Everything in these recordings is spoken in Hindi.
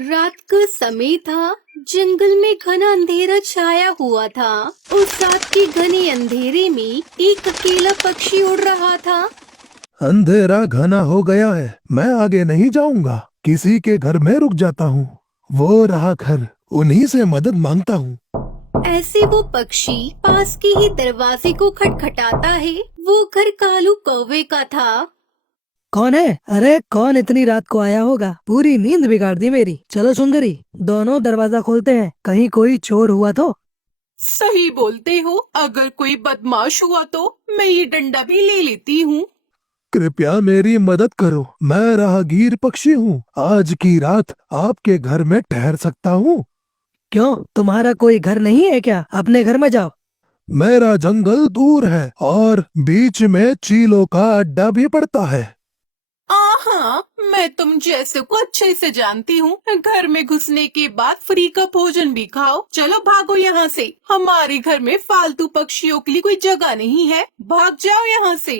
रात का समय था। जंगल में घना अंधेरा छाया हुआ था। उस रात के घने अंधेरे में एक अकेला पक्षी उड़ रहा था। अंधेरा घना हो गया है, मैं आगे नहीं जाऊंगा। किसी के घर में रुक जाता हूँ। वो रहा घर, उन्हीं से मदद मांगता हूँ। ऐसे वो पक्षी पास के ही दरवाजे को खटखटाता है। वो घर कालू कौवे का था। कौन है? अरे कौन इतनी रात को आया होगा? पूरी नींद बिगाड़ दी मेरी। चलो सुंदरी, दोनों दरवाजा खोलते हैं, कहीं कोई चोर हुआ तो। सही बोलते हो। अगर कोई बदमाश हुआ तो मैं ये डंडा भी ले लेती हूँ। कृपया मेरी मदद करो, मैं राहगीर पक्षी हूँ। आज की रात आपके घर में ठहर सकता हूँ। क्यों, तुम्हारा कोई घर नहीं है क्या? अपने घर में जाओ। मेरा जंगल दूर है और बीच में चीलों का अड्डा भी पड़ता है। हाँ, मैं तुम जैसे को अच्छे से जानती हूँ। घर में घुसने के बाद फ्री का भोजन भी खाओ। चलो भागो यहाँ से। हमारे घर में फालतू पक्षियों के लिए कोई जगह नहीं है। भाग जाओ यहाँ से।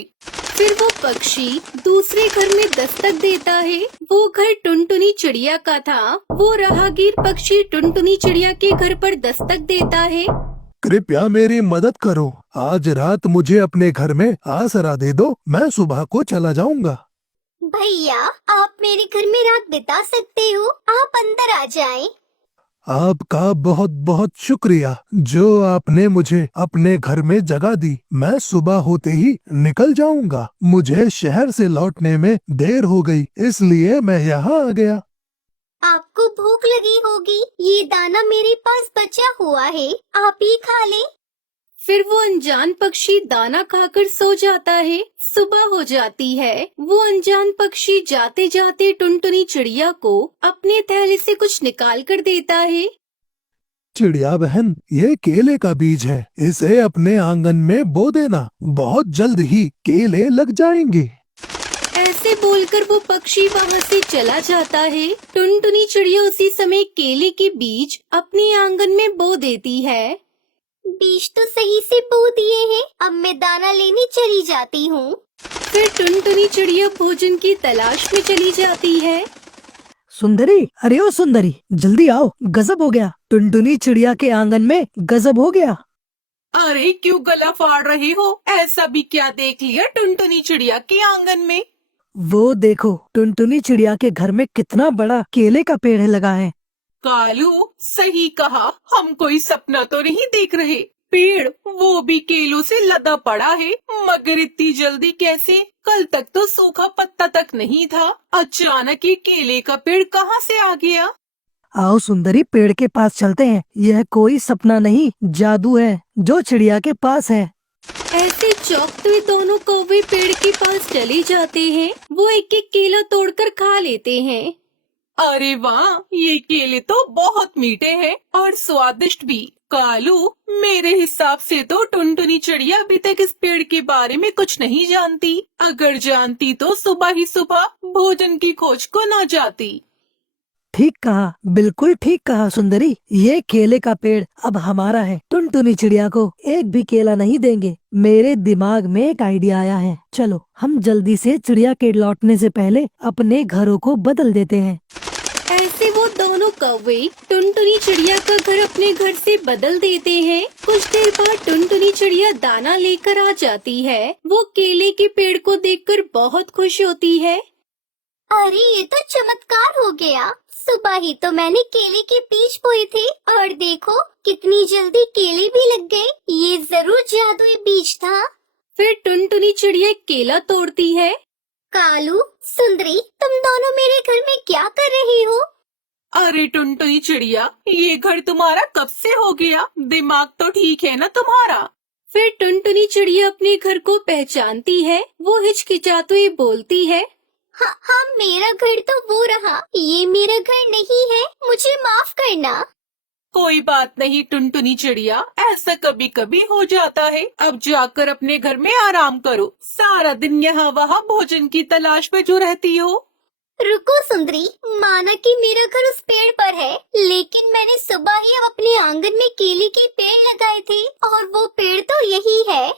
फिर वो पक्षी दूसरे घर में दस्तक देता है। वो घर टुनटुनी चिड़िया का था। वो राहगीर पक्षी टुनटुनी चिड़िया के घर पर दस्तक देता है। कृपया मेरी मदद करो, आज रात मुझे अपने घर में आसरा दे दो, मैं सुबह को चला जाऊंगा। भैया, आप मेरे घर में रात बिता सकते हो। आप अंदर आ जाएं। आपका बहुत बहुत शुक्रिया जो आपने मुझे अपने घर में जगह दी। मैं सुबह होते ही निकल जाऊंगा। मुझे शहर से लौटने में देर हो गई, इसलिए मैं यहाँ आ गया। आपको भूख लगी होगी। ये दाना मेरे पास बचा हुआ है, आप ही खा लें। फिर वो अनजान पक्षी दाना खाकर सो जाता है। सुबह हो जाती है। वो अनजान पक्षी जाते जाते टुनटुनी चिड़िया को अपने थैले से कुछ निकाल कर देता है। चिड़िया बहन, ये केले का बीज है, इसे अपने आंगन में बो देना, बहुत जल्द ही केले लग जाएंगे। ऐसे बोलकर वो पक्षी वहाँ से चला जाता है। टुनटुनी चिड़िया उसी समय केले के बीज अपने आंगन में बो देती है। बीज तो सही से बो दिए हैं, अब मैं दाना लेने चली जाती हूँ। फिर टुनटुनी चिड़िया भोजन की तलाश में चली जाती है। सुंदरी, अरे ओ सुंदरी, जल्दी आओ, गजब हो गया। टुनटुनी चिड़िया के आंगन में गजब हो गया। अरे क्यों गला फाड़ रहे हो? ऐसा भी क्या देख लिया टुनटुनी चिड़िया के आंगन में? वो देखो, टुनटुनी चिड़िया के घर में कितना बड़ा केले का पेड़ लगा है। कालू, सही कहा। हम कोई सपना तो नहीं देख रहे। पेड़ वो भी केलों से लदा पड़ा है। मगर इतनी जल्दी कैसे? कल तक तो सूखा पत्ता तक नहीं था। अचानक ये केले का पेड़ कहाँ से आ गया? आओ सुंदरी, पेड़ के पास चलते हैं। यह कोई सपना नहीं, जादू है जो चिड़िया के पास है। ऐसे चौंकते हुए दोनों कौवे पेड़ के पास चले जाते हैं। वो एक एक केला तोड़कर खा लेते हैं। अरे वाह, ये केले तो बहुत मीठे हैं और स्वादिष्ट भी। कालू, मेरे हिसाब से तो टुनटुनी चिड़िया अभी तक इस पेड़ के बारे में कुछ नहीं जानती। अगर जानती तो सुबह ही सुबह भोजन की खोज को न जाती। ठीक कहा, बिल्कुल ठीक कहा सुंदरी। ये केले का पेड़ अब हमारा है। टुनटुनी चिड़िया को एक भी केला नहीं देंगे। मेरे दिमाग में एक आइडिया आया है। चलो हम जल्दी से चिड़िया के लौटने से पहले अपने घरों को बदल देते हैं। ऐसे वो दोनों कौवे टुनटुनी चिड़िया का घर अपने घर से बदल देते हैं। कुछ देर बाद टुनटुनी चिड़िया दाना लेकर आ जाती है। वो केले के पेड़ को देखकर बहुत खुश होती है। अरे ये तो चमत्कार हो गया। सुबह ही तो मैंने केले के बीज बोए थे और देखो कितनी जल्दी केले भी लग गए। ये जरूर जादुई बीज था। फिर टुनटुनी चिड़िया एक केला तोड़ती है। कालू, सुंदरी, तुम दोनों मेरे घर में क्या कर रही हो? अरे टुनटुनी चिड़िया, ये घर तुम्हारा कब से हो गया? दिमाग तो ठीक है ना तुम्हारा? फिर टुनटुनी चिड़िया अपने घर को पहचानती है। वो हिचकिचाते हुए बोलती है, हाँ, मेरा घर तो वो रहा। ये मेरा घर नहीं है, मुझे माफ करना। कोई बात नहीं टुनटुनी चिड़िया, ऐसा कभी कभी हो जाता है। अब जाकर अपने घर में आराम करो। सारा दिन यहाँ वहाँ भोजन की तलाश में जो रहती हो। रुको सुंदरी, माना कि मेरा घर उस पेड़ पर है, लेकिन मैंने सुबह ही अपने आंगन में केले के पेड़ लगाए थे और वो पेड़ तो यही है।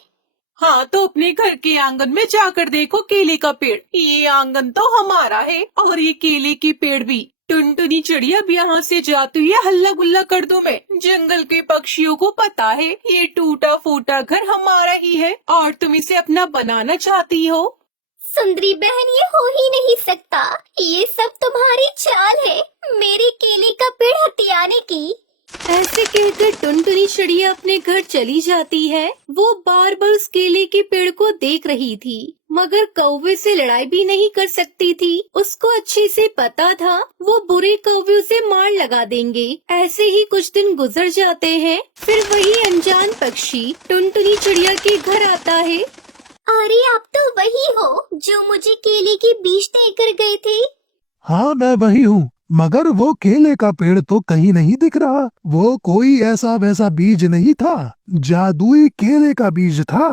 हाँ, तो अपने घर के आंगन में जाकर देखो केले का पेड़। ये आंगन तो हमारा है और ये केले के पेड़ भी। टुनटुनी चिड़िया अब यहाँ से जाती है, हल्ला गुल्ला कर दूं मैं। जंगल के पक्षियों को पता है ये टूटा फूटा घर हमारा ही है और तुम इसे अपना बनाना चाहती हो। सुंदरी बहन, ये हो ही नहीं सकता। ये सब तुम्हारी चाल है मेरे केले का पेड़ हथियाने की। ऐसे कहकर टुनटुनी चिड़िया अपने घर चली जाती है। वो बार बार उस केले के पेड़ को देख रही थी, मगर कौवे से लड़ाई भी नहीं कर सकती थी। उसको अच्छे से पता था वो बुरे कौवे उसे मार लगा देंगे। ऐसे ही कुछ दिन गुजर जाते हैं। फिर वही अनजान पक्षी टुनटुनी चिड़िया के घर आता है। अरे, आप तो वही हो जो मुझे केले के बीज देकर गए थे। हाँ, मैं वही हूँ, मगर वो केले का पेड़ तो कहीं नहीं दिख रहा। वो कोई ऐसा वैसा बीज नहीं था, जादुई केले का बीज था।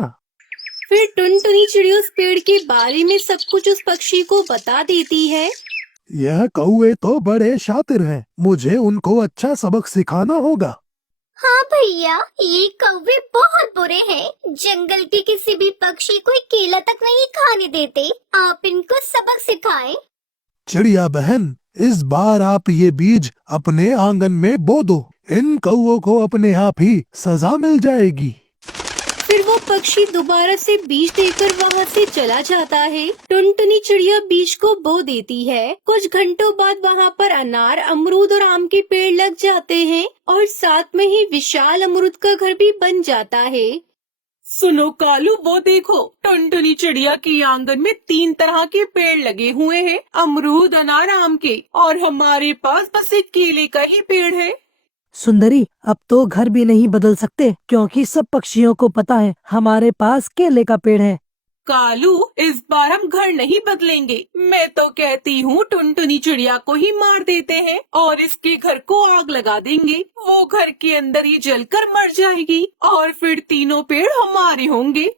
फिर टुनटुनी चिड़िया उस पेड़ के बारे में सब कुछ उस पक्षी को बता देती है। यह कौवे तो बड़े शातिर हैं, मुझे उनको अच्छा सबक सिखाना होगा। हाँ भैया, ये कौवे बहुत बुरे हैं। जंगल के किसी भी पक्षी को केला तक नहीं खाने देते। आप इनको सबक सिखाएं। चिड़िया बहन, इस बार आप ये बीज अपने आंगन में बो दो। इन कौवों को अपने आप ही सजा मिल जाएगी। फिर वो पक्षी दोबारा से बीज देकर वहाँ से चला जाता है। टुनटुनी चिड़िया बीज को बो देती है। कुछ घंटों बाद वहाँ पर अनार, अमरूद और आम के पेड़ लग जाते हैं और साथ में ही विशाल अमरूद का घर भी बन जाता है। सुनो कालू, वो देखो, टुनटुनी चिड़िया के आंगन में 3 तरह के पेड़ लगे हुए हैं, अमरूद, अनार, आम के, और हमारे पास बस एक केले का ही पेड़ है। सुंदरी, अब तो घर भी नहीं बदल सकते, क्योंकि सब पक्षियों को पता है हमारे पास केले का पेड़ है। कालू, इस बार हम घर नहीं बदलेंगे। मैं तो कहती हूँ टुनटुनी चिड़िया को ही मार देते हैं और इसके घर को आग लगा देंगे। वो घर के अंदर ही जलकर मर जाएगी और फिर तीनों पेड़ हमारे होंगे।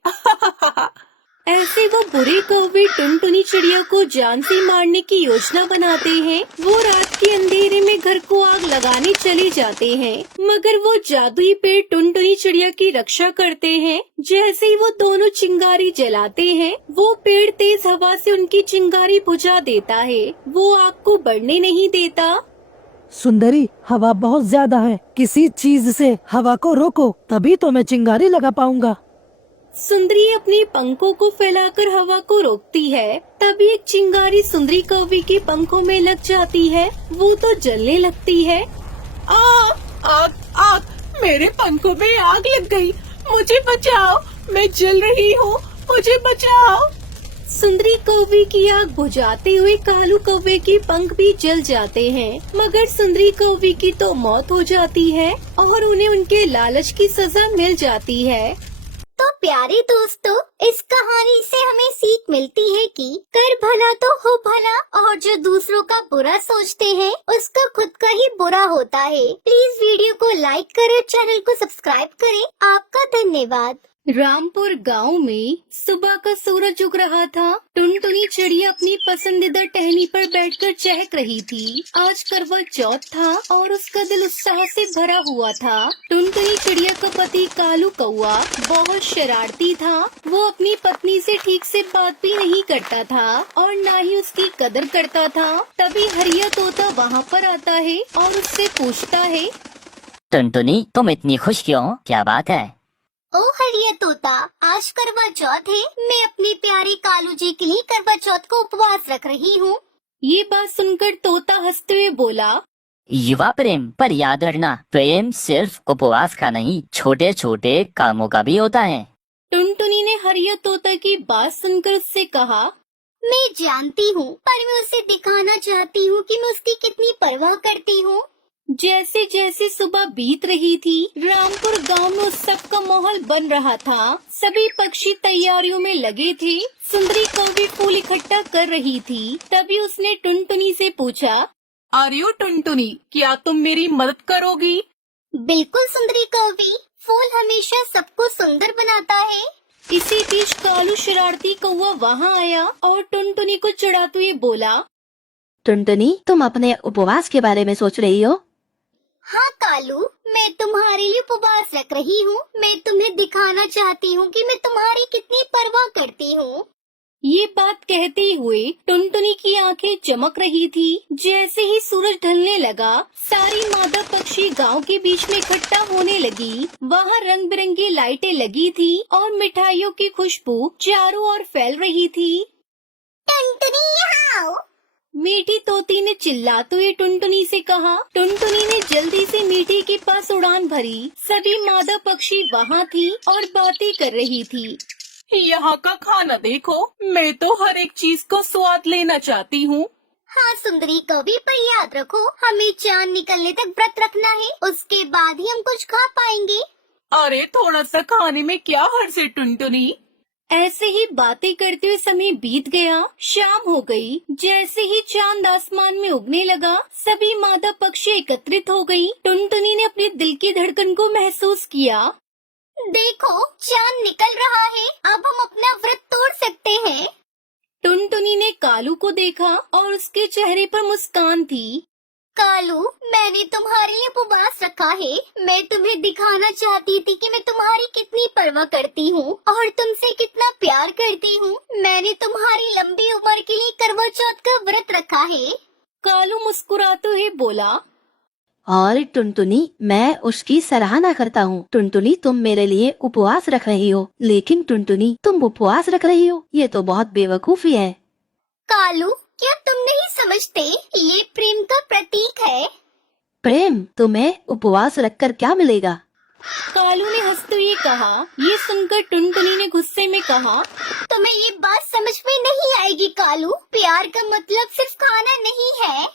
ऐसे वो बुरे कौवे टुनटुनी चिड़िया को जान से मारने की योजना बनाते हैं। वो रात के अंधेरे में घर को आग लगाने चले जाते हैं, मगर वो जादुई पेड़ टुनटुनी चिड़िया की रक्षा करते हैं। जैसे ही वो दोनों चिंगारी जलाते हैं, वो पेड़ तेज हवा से उनकी चिंगारी बुझा देता है। वो आग को बढ़ने नहीं देता। सुंदरी, हवा बहुत ज्यादा है, किसी चीज से हवा को रोको, तभी तो मैं चिंगारी लगा पाऊंगा। सुंदरी अपने पंखों को फैलाकर हवा को रोकती है। तभी एक चिंगारी सुंदरी कौवे के पंखों में लग जाती है। वो तो जलने लगती है। आग, आग, आग! मेरे पंखों में आग लग गई। मुझे बचाओ, मैं जल रही हूँ, मुझे बचाओ। सुंदरी कौवे की आग बुझाते हुए कालू कौवे के पंख भी जल जाते हैं, मगर सुंदरी कौवे की तो मौत हो जाती है और उन्हें उनके लालच की सजा मिल जाती है। तो प्यारे दोस्तों, इस कहानी से हमें सीख मिलती है कि कर भला तो हो भला, और जो दूसरों का बुरा सोचते हैं उसका खुद का ही बुरा होता है। प्लीज वीडियो को लाइक करें, चैनल को सब्सक्राइब करें। आपका धन्यवाद। रामपुर गांव में सुबह का सूरज उग रहा था। टुनटुनी चिड़िया अपनी पसंदीदा टहनी पर बैठकर चहक रही थी। आज करवा चौथ था और उसका दिल उत्साह से भरा हुआ था। टुनटुनी चिड़िया का पति कालू कौआ बहुत शरारती था। वो अपनी पत्नी से ठीक से बात भी नहीं करता था और न ही उसकी कदर करता था। तभी हरिया तोता वहाँ पर आता है और उससे पूछता है, टुनटुनी, तुम इतनी खुश क्यों? क्या बात है? ओ हरिया तोता, आज करवा चौथ है। मैं अपने प्यारे कालू जी के लिए करवा चौथ को उपवास रख रही हूँ। ये बात सुनकर तोता हंसते हुए बोला, युवा प्रेम, पर याद रखना, प्रेम सिर्फ उपवास का नहीं, छोटे छोटे कामों का भी होता है। टुनटुनी ने हरिया तोता की बात सुनकर उससे कहा, मैं जानती हूँ, पर मैं उसे दिखाना चाहती हूँ कि मैं उसकी कितनी परवाह करती हूँ। जैसे जैसे सुबह बीत रही थी, रामपुर गांव में उत्सव का माहौल बन रहा था। सभी पक्षी तैयारियों में लगे थे। सुंदरी कौवी फूल इकट्ठा कर रही थी। तभी उसने टुनटुनी से पूछा, अरे ओ टुनटुनी, क्या तुम मेरी मदद करोगी? बिल्कुल सुंदरी कौवी, फूल हमेशा सबको सुंदर बनाता है। इसी बीच कालू शरारती कौवा वहाँ आया और टुनटुनी को चिढ़ाते हुए बोला, टुनटुनी, तुम अपने उपवास के बारे में सोच रही हो? हाँ कालू, मैं तुम्हारे लिए उपवास रख रही हूँ। मैं तुम्हें दिखाना चाहती हूँ कि मैं तुम्हारी कितनी परवाह करती हूँ। ये बात कहते हुए टुनटुनी की आंखें चमक रही थी। जैसे ही सूरज ढलने लगा, सारी मादा पक्षी गांव के बीच में इकट्ठा होने लगी। वहाँ रंग बिरंगी लाइटें लगी थी और मिठाइयों की खुशबू चारों ओर फैल रही थी। टुनटुनी यहाँ आओ। मीठी तोती ने चिल्लाते हुए टुनटुनी से कहा। टुनटुनी ने जल्दी से मीठी के पास उड़ान भरी। सभी मादा पक्षी वहाँ थी और बातें कर रही थी। यहाँ का खाना देखो, मैं तो हर एक चीज को स्वाद लेना चाहती हूँ। हाँ सुंदरी कवि, पर याद रखो हमें चांद निकलने तक व्रत रखना है, उसके बाद ही हम कुछ खा पाएंगे। अरे थोड़ा सा खाने में क्या हर्ज है टुनटुनी। ऐसे ही बातें करते हुए समय बीत गया। शाम हो गई। जैसे ही चांद आसमान में उगने लगा, सभी मादा पक्षी एकत्रित हो गयी। टुनटुनी ने अपने दिल की धड़कन को महसूस किया। देखो चांद निकल रहा है, अब हम अपना व्रत तोड़ सकते हैं। टुनटुनी ने कालू को देखा और उसके चेहरे पर मुस्कान थी। कालू, मैंने तुम्हारे लिए उपवास रखा है। मैं तुम्हें दिखाना चाहती थी कि मैं तुम्हारी कितनी परवाह करती हूँ और तुमसे कितना प्यार करती हूँ। मैंने तुम्हारी लंबी उम्र के लिए करवा चौथ का व्रत रखा है। कालू मुस्कुराते हुए बोला। और टुनटुनी, मैं उसकी सराहना करता हूँ। टुनटुनी, तुम मेरे लिए उपवास रख रही हो, लेकिन टुनटुनी तुम उपवास रख रही हो, ये तो बहुत बेवकूफी है। कालू, क्या तुम नहीं समझते, ये प्रेम का प्रतीक है। प्रेम? तुम्हें उपवास रखकर क्या मिलेगा? कालू ने हंसते हुए कहा। ये सुनकर टुनटुनी ने गुस्से में कहा। तुम्हें ये बात समझ में नहीं आएगी कालू, प्यार का मतलब सिर्फ खाना नहीं है।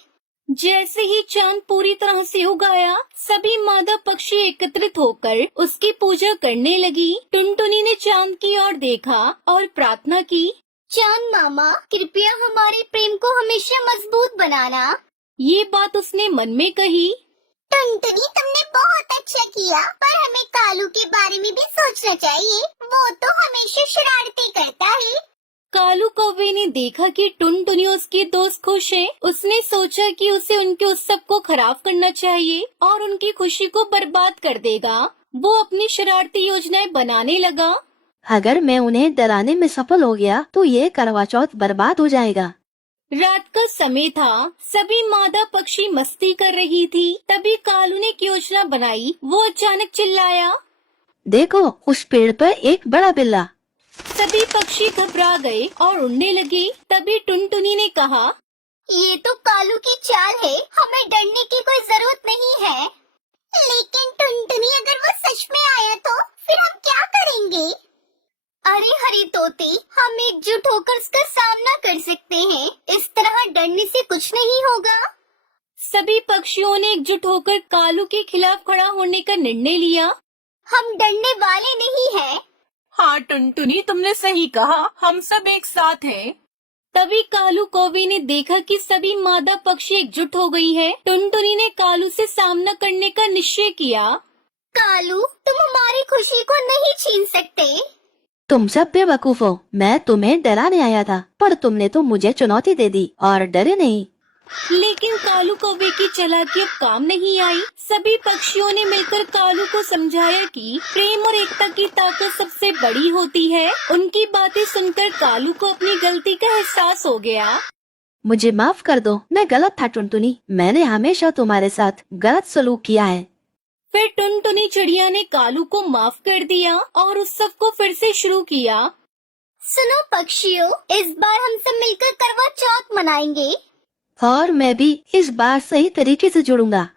जैसे ही चांद पूरी तरह से उग आया, सभी मादा पक्षी एकत्रित होकर उसकी पूजा करने लगी। टुनटुनी ने चांद की ओर देखा और प्रार्थना की। चांद मामा, कृपया हमारे प्रेम को हमेशा मजबूत बनाना। ये बात उसने मन में कही। टुनटुनी, तुमने बहुत अच्छा किया, पर हमें कालू के बारे में भी सोचना चाहिए। वो तो हमेशा शरारतें करता है। कालू कौवे ने देखा कि टुनटुनी उसके दोस्त खुश हैं। उसने सोचा कि उसे उनके उत्सव को खराब करना चाहिए और उनकी खुशी को बर्बाद कर देगा। वो अपनी शरारती योजनाएं बनाने लगा। अगर मैं उन्हें डराने में सफल हो गया तो ये करवा चौथ बर्बाद हो जाएगा। रात का समय था। सभी मादा पक्षी मस्ती कर रही थी। तभी कालू ने एक योजना बनाई। वो अचानक चिल्लाया। देखो, उस पेड़ पर एक बड़ा बिल्ला। सभी पक्षी घबरा गए और उड़ने लगे। तभी टुनटुनी ने कहा। ये तो कालू की चाल है, हमें डरने की कोई जरूरत नहीं है। लेकिन टुनटुनी, अगर वो सच में आया तो फिर हम क्या करेंगे? अरे हरी तोते, हम एकजुट होकर उसका सामना कर सकते हैं। इस तरह डरने से कुछ नहीं होगा। सभी पक्षियों ने एकजुट होकर कालू के खिलाफ खड़ा होने का निर्णय लिया। हम डरने वाले नहीं हैं। हाँ टुनटुनी, तुमने सही कहा, हम सब एक साथ हैं। तभी कालू कौवे ने देखा कि सभी मादा पक्षी एकजुट हो गई हैं। टुनटुनी ने कालू से सामना करने का निश्चय किया। कालू, तुम हमारी खुशी को नहीं छीन सकते। तुम सब बेवकूफ हो। मैं तुम्हें डराने आया था, पर तुमने तो मुझे चुनौती दे दी और डरे नहीं। लेकिन कालू कौवे की चालाकी अब काम नहीं आई। सभी पक्षियों ने मिलकर कालू को समझाया कि प्रेम और एकता की ताकत सबसे बड़ी होती है। उनकी बातें सुनकर कालू को अपनी गलती का एहसास हो गया। मुझे माफ कर दो, मैं गलत था टुनटुनी। मैंने हमेशा तुम्हारे साथ गलत सलूक किया है। फिर टुनटुनी चिड़िया ने कालू को माफ कर दिया और उत्सव को फिर से शुरू किया। सुनो पक्षियों, इस बार हम सब मिलकर करवा चौथ मनाएंगे। और मैं भी इस बार सही तरीके से जुड़ूंगा।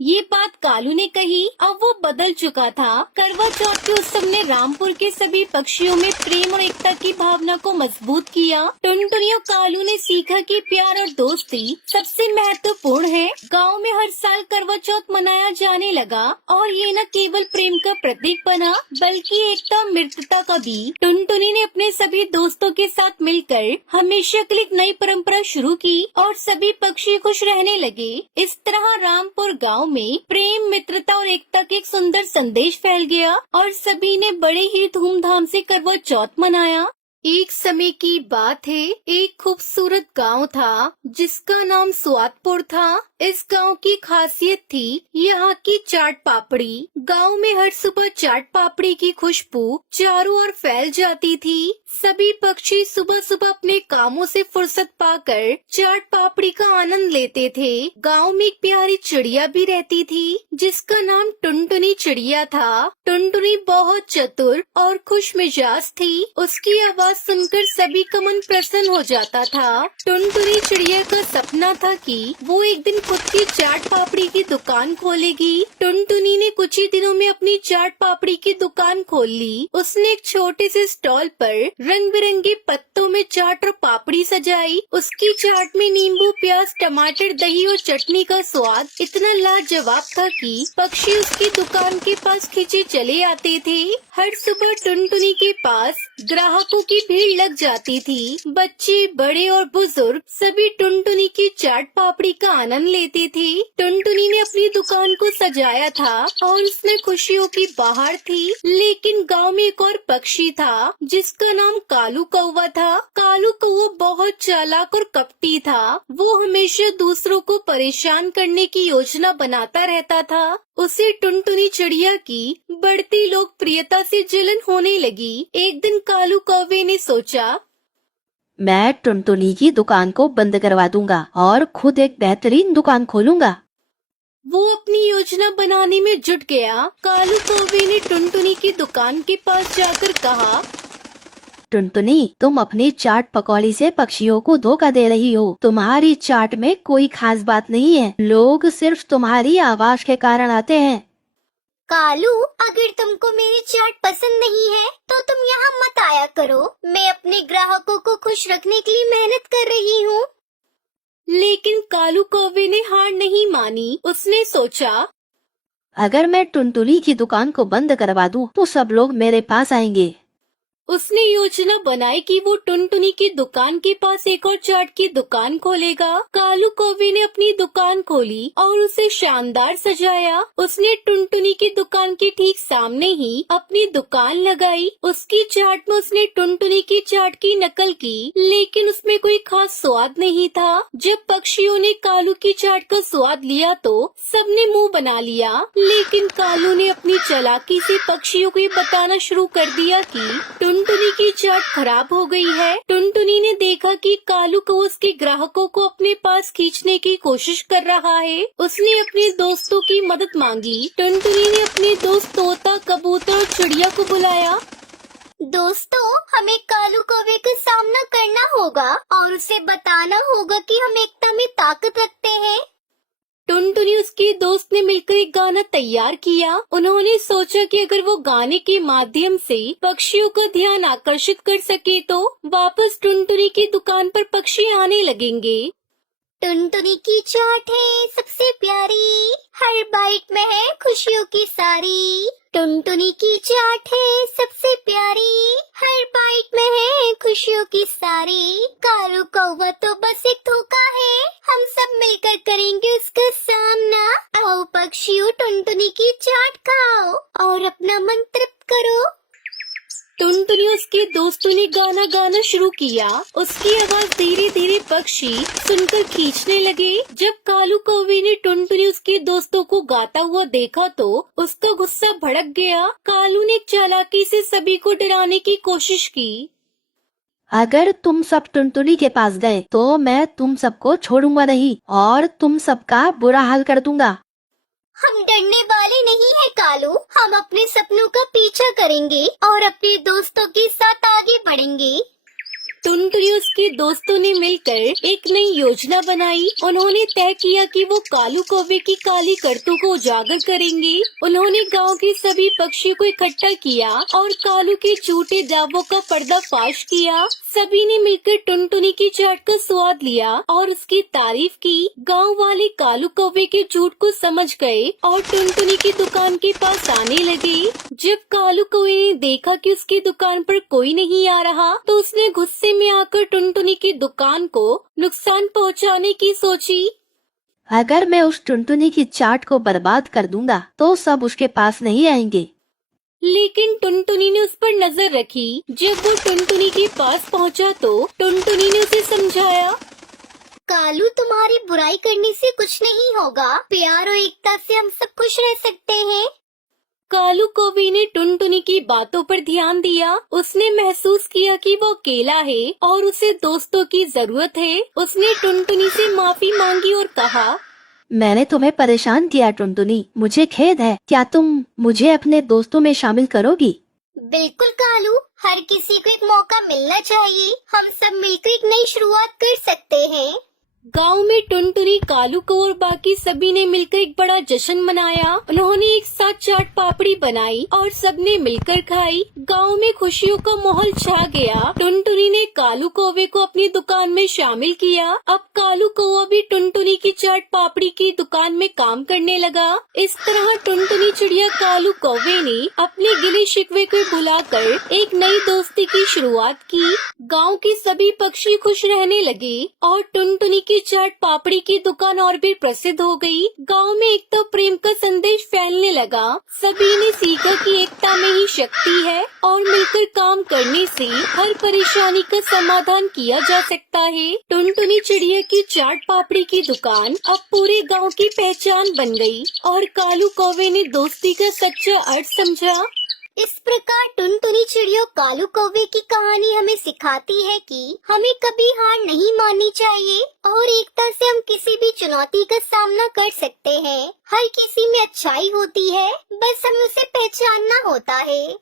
ये बात कालू ने कही। अब वो बदल चुका था। करवा चौथ के उत्सव ने रामपुर के सभी पक्षियों में प्रेम और एकता की भावना को मजबूत किया। टुनटुनी और कालू ने सीखा कि प्यार और दोस्ती सबसे महत्वपूर्ण है। गांव में हर साल करवा चौथ मनाया जाने लगा और ये न केवल प्रेम का प्रतीक बना, बल्कि एकता और मित्रता का भी। टुनटुनी ने अपने सभी दोस्तों के साथ मिलकर हमेशा के लिए एक नई परंपरा शुरू की और सभी पक्षी खुश रहने लगे। इस तरह रामपुर गाँव में प्रेम, मित्रता और एकता का एक सुंदर संदेश फैल गया और सभी ने बड़े ही धूमधाम से करवा चौथ मनाया। एक समय की बात है, एक खूबसूरत गांव था जिसका नाम स्वादपुर था। इस गांव की खासियत थी यहाँ की चाट पापड़ी। गांव में हर सुबह चाट पापड़ी की खुशबू चारों ओर फैल जाती थी। सभी पक्षी सुबह सुबह अपने कामों से फुर्सत पाकर चाट पापड़ी का आनंद लेते थे। गांव में एक प्यारी चिड़िया भी रहती थी जिसका नाम टुनटुनी चिड़िया था। टुनटुनी बहुत चतुर और खुश मिजाज थी। उसकी आवाज सुनकर सभी का मन प्रसन्न हो जाता था। टुनटुनी चिड़िया का सपना था कि वो एक दिन खुद की चाट पापड़ी की दुकान खोलेगी। टुनटुनी ने कुछ ही दिनों में अपनी चाट पापड़ी की दुकान खोल ली। उसने एक छोटे से स्टॉल पर रंग बिरंगे पत्तों में चाट और पापड़ी सजाई। उसकी चाट में नींबू, प्याज, टमाटर, दही और चटनी का स्वाद इतना लाजवाब था कि पक्षी उसकी दुकान के पास खींचे चले आते थे। हर सुबह टुनटुनी के पास ग्राहकों की भीड़ लग जाती थी। बच्चे, बड़े और बुजुर्ग सभी टुनटुनी की चाट पापड़ी का आनंद लेते थे। टुनटुनी ने अपनी दुकान को सजाया था और उसमें खुशियों की बहार थी। लेकिन गांव में एक और पक्षी था जिसका नाम कालू कौवा था। कालू कौवा बहुत चालाक और कपटी था। वो हमेशा दूसरों को परेशान करने की योजना बनाता रहता था। उसे टुनटुनी चिड़िया की बढ़ती लोकप्रियता से जलन होने लगी। एक दिन कालू कौवे ने सोचा, मैं टुनटुनी की दुकान को बंद करवा दूंगा और खुद एक बेहतरीन दुकान खोलूंगा। वो अपनी योजना बनाने में जुट गया। कालू कौवे ने टुनटुनी की दुकान के पास जाकर कहा, टुनटुनी, तुम अपनी चाट पकौड़ी से पक्षियों को धोखा दे रही हो। तुम्हारी चाट में कोई खास बात नहीं है। लोग सिर्फ तुम्हारी आवाज के कारण आते हैं। कालू, अगर तुमको मेरी चाट पसंद नहीं है तो तुम यहाँ मत आया करो। मैं अपने ग्राहकों को खुश रखने के लिए मेहनत कर रही हूँ। लेकिन कालू कौवे ने हार नहीं मानी। उसने सोचा, अगर मैं टुनटुनी की दुकान को बंद करवा दूं तो सब लोग मेरे पास आएंगे। उसने योजना बनाई कि वो टुनटुनी की दुकान के पास एक और चाट की दुकान खोलेगा। कालू कौवे ने अपनी दुकान खोली और उसे शानदार सजाया। उसने टुनटुनी की दुकान के ठीक सामने ही अपनी दुकान लगाई। उसकी चाट में उसने टुनटुनी की चाट की नकल की, लेकिन उसमें कोई खास स्वाद नहीं था। जब पक्षियों ने कालू की चाट का स्वाद लिया तो सबने मुंह बना लिया। लेकिन कालू ने अपनी चालाकी से पक्षियों को ये बताना शुरू कर दिया कि टुनटुनी की चाट खराब हो गई है। टुनटुनी ने देखा कि कालू को उसके ग्राहकों को अपने पास खींचने की कोशिश कर रहा है। उसने अपने दोस्तों की मदद मांगी। टुनटुनी ने अपने दोस्त तोता, कबूतर और चिड़िया को बुलाया। दोस्तों, हमें कालू कौवे का सामना करना होगा और उसे बताना होगा कि हम एकता में ताकत रखते हैं। टुनटुनी उसके दोस्त ने मिलकर एक गाना तैयार किया। उन्होंने सोचा कि अगर वो गाने के माध्यम से पक्षियों का ध्यान आकर्षित कर सके तो वापस टुनटुनी की दुकान पर पक्षी आने लगेंगे। टुनटुनी की चाट है सबसे प्यारी, हर बाइट में है खुशियों की सारी। टुनटुनी की चाट है सबसे प्यारी, हर बाइट में है खुशियों की सारी। कालू कौवा तो बस एक धोखा है, हम सब मिलकर करेंगे उसका सामना। आओ पक्षियों, टुनटुनी की चाट खाओ और अपना मन तृप्त करो। टुनटुनी उसके दोस्तों ने गाना गाना शुरू किया। उसकी आवाज धीरे धीरे पक्षी सुनकर खींचने लगे। जब कालू कौवे ने टुनटुनी उसके दोस्तों को गाता हुआ देखा तो उसका गुस्सा भड़क गया। कालू ने चालाकी से सभी को डराने की कोशिश की। अगर तुम सब टुनटुनी के पास गए तो मैं तुम सबको छोड़ूंगा नहीं और तुम सबका बुरा हाल कर दूंगा। हम डरने वाले नहीं हैं कालू, हम अपने सपनों का पीछा करेंगे और अपने दोस्तों के साथ आगे बढ़ेंगे। टुनटुनी उसके दोस्तों ने मिलकर एक नई योजना बनाई। उन्होंने तय किया कि वो कालू कौवे की काली करतूतों को उजागर करेंगे। उन्होंने गांव के सभी पक्षियों को इकट्ठा किया और कालू के झूठे दावों का पर्दाफाश किया। सभी ने मिलकर टुनटुनी की चाट का स्वाद लिया और उसकी तारीफ की। गांव वाले कालू कौवे के झूठ को समझ गए और टुनटुनी की दुकान के पास आने लगे। जब कालू कौवे ने देखा कि उसकी दुकान पर कोई नहीं आ रहा तो उसने गुस्से में आकर टुनटुनी की दुकान को नुकसान पहुंचाने की सोची। अगर मैं उस टुनटुनी की चाट को बर्बाद कर दूंगा तो सब उसके पास नहीं आएंगे। लेकिन टुनटुनी ने उस पर नजर रखी। जब वो टुनटुनी के पास पहुंचा तो टुनटुनी ने उसे समझाया। कालू, तुम्हारी बुराई करने से कुछ नहीं होगा। प्यार और एकता से हम सब खुश रह सकते हैं। कालू कौवे ने टुनटुनी की बातों पर ध्यान दिया। उसने महसूस किया कि वो अकेला है और उसे दोस्तों की जरूरत है। उसने टुनटुनी से माफी मांगी और कहा, मैंने तुम्हें परेशान किया टुनटुनी, मुझे खेद है। क्या तुम मुझे अपने दोस्तों में शामिल करोगी? बिल्कुल कालू, हर किसी को एक मौका मिलना चाहिए। हम सब मिलकर एक नई शुरुआत कर सकते हैं। गांव में टुनटुनी, कालू को और बाकी सभी ने मिलकर एक बड़ा जश्न मनाया। उन्होंने एक साथ चाट पापड़ी बनाई और सबने मिलकर खाई। गांव में खुशियों का माहौल छा गया। टुनटुनी ने कालू कौवे को अपनी दुकान में शामिल किया। अब कालू कौवा भी टुनटुनी की चाट पापड़ी की दुकान में काम करने लगा। इस तरह टुनटुनी चिड़िया कालू कौवे ने अपने गिले शिकवे को भुलाकर एक नई दोस्ती की शुरुआत की। गाँव के सभी पक्षी खुश रहने लगे और टुनटुनी की चाट पापड़ी की दुकान और भी प्रसिद्ध हो गई। गांव में एकता प्रेम का संदेश फैलने लगा। सभी ने सीखा कि एकता में ही शक्ति है और मिलकर काम करने से हर परेशानी का समाधान किया जा सकता है। टुनटुनी चिड़िया की चाट पापड़ी की दुकान अब पूरे गांव की पहचान बन गई और कालू कौवे ने दोस्ती का सच्चा अर्थ समझा। इस प्रकार टुनटुनी चिड़िया कालू कौवे की कहानी हमें सिखाती है कि हमें कभी हार नहीं माननी चाहिए और एकता से हम किसी भी चुनौती का सामना कर सकते हैं। हर किसी में अच्छाई होती है, बस हमें उसे पहचानना होता है।